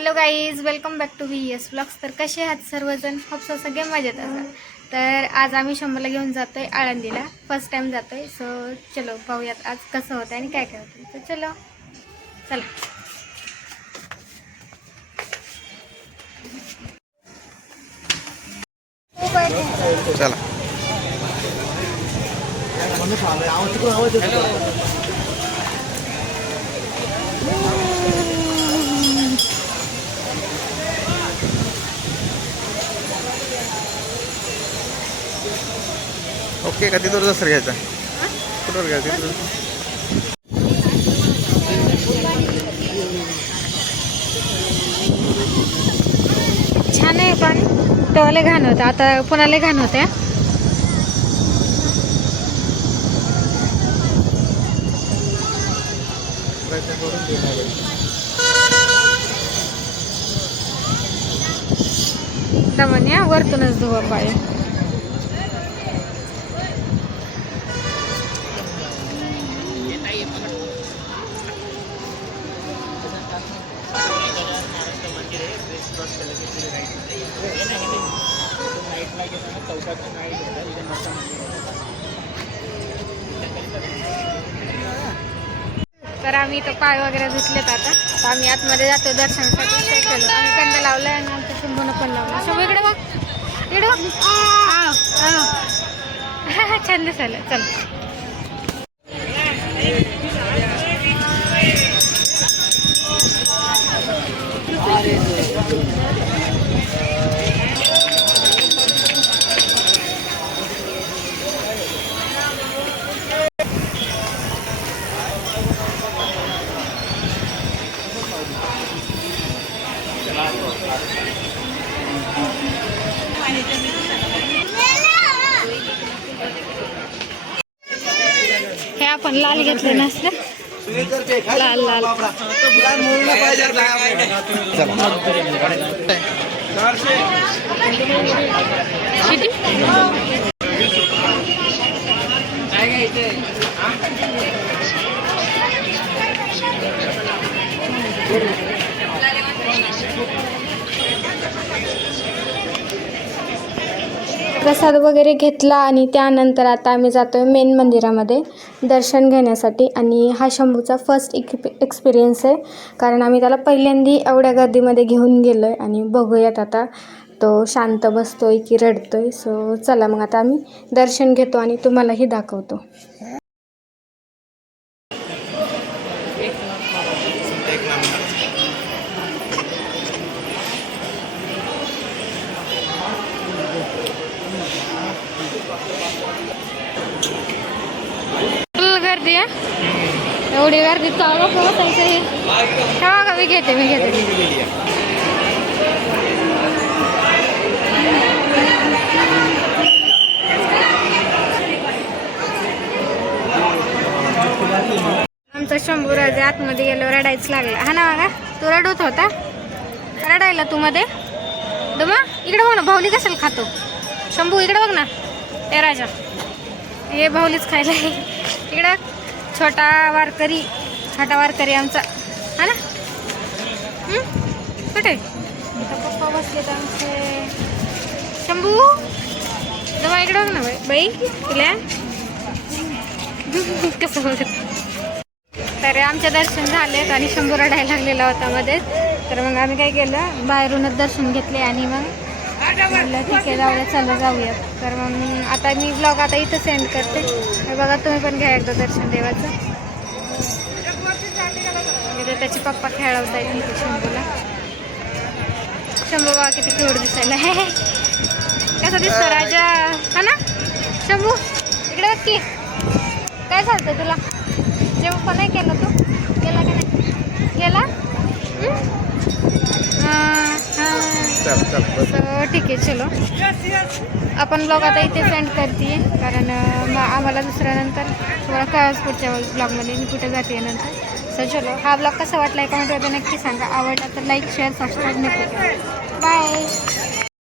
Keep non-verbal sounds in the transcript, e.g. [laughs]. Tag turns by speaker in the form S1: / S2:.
S1: Hello guys welcome back to V S vlogs तर कसे आहात सर्वजण? होपसो सगळे मजेत असाल. तर आज आम्ही शंभरला घेऊन जातोय आळंदीला. फर्स्ट टाइम जातोय. सो चलो पाहूयात आज कसं होतं आणि काय काय होतं तर चलो. चला.
S2: चला. ओके का तिथवर दसरा घ्यायचा? कुठवर घ्यायचा? तिथवर
S1: छान आहे पण. तेव्हा घाण होतं. आता पुन्हा घाण होत्या. दमन्या वरतूनच धुवा पाय तर आम्ही इथं पाय वगैरे धुतलेत आता. आता आम्ही आतमध्ये जातो दर्शनासाठी. आम्ही कंद लावलाय आणि आमच्या शंभूनं पण लावलं. शंभू इकडे बघ. इकडे बघ. छान दिसायला [laughs] चल. हे आपण लाल घेतले नसलं लाल लाल. किती? प्रसाद वगैरे घेतला आणि त्यानंतर आता आम्ही जातो आहे मेन मंदिरामध्ये. दर्शन घेण्यासाठी. आणि हा शंभूचा फर्स्ट इक्प एक्सपिरियन्स आहे. कारण आम्ही त्याला पहिल्यांदी एवढ्या गर्दीमध्ये घेऊन गेलो आहे आणि बघूयात आता तो शांत बसतो आहे की रडतो आहे सो चला मग आता आम्ही दर्शन घेतो आणि तुम्हालाही दाखवतो. गर्दी आहे. एवढी गर्दी चालू बसायचं हे? ठेवा का मी घेते मी घेते. आमचा शंभू राजा आतमध्ये गेलो रडायच लागला. हा ना बघा तू रडत होता. रडायला तू मध्ये? दमा इकडे बघ ना भाऊली कशाला खातो? शंभू इकडे बघ ना. ए राजा. हे भाऊलीच खायला आहे. इकडं छोटा वारकरी छोटा वारकरी आमचा. हा ना? कुठे? पप्पा बसलेत आमचे. शंभू? दमा इकडे बघ ना बाई. बाई तिला [laughs] कसं बघत तर आमचे दर्शन झालेत आणि शंभू रडायला लागलेला होता मध्ये. तर मग आम्ही काय केलं? बाहेरूनच दर्शन घेतले आणि मग म्हटलं ठीक आहे जाऊया चालू जाऊया. तर मग आता मी ब्लॉग आता इथं सेंड करते. बघा तुम्ही पण घ्या एकदा दर्शन देवाचं. त्याचे पप्पा खेळवत आहेत शंभूला. शंभू बाबा किती क्यूट दिसायला. कसं दिसतं राजा? हा ना? शंभू इकडे बघ की. काय झालं तुला? जेवण पण नाही केलं तू? गेला की नाही? गेला? ठीक आहे चलो. आपण ब्लॉग आता इथे सेंड करते कारण मग आम्हाला दुसऱ्यानंतर तुम्हाला कळस पुढच्या ब्लॉगमध्ये मी कुठे जाते नंतर. सो चलो हा ब्लॉग कसा वाटला कमेंटमध्ये नक्की सांगा. आवडला तर लाईक शेअर सबस्क्राईब नक्की बाय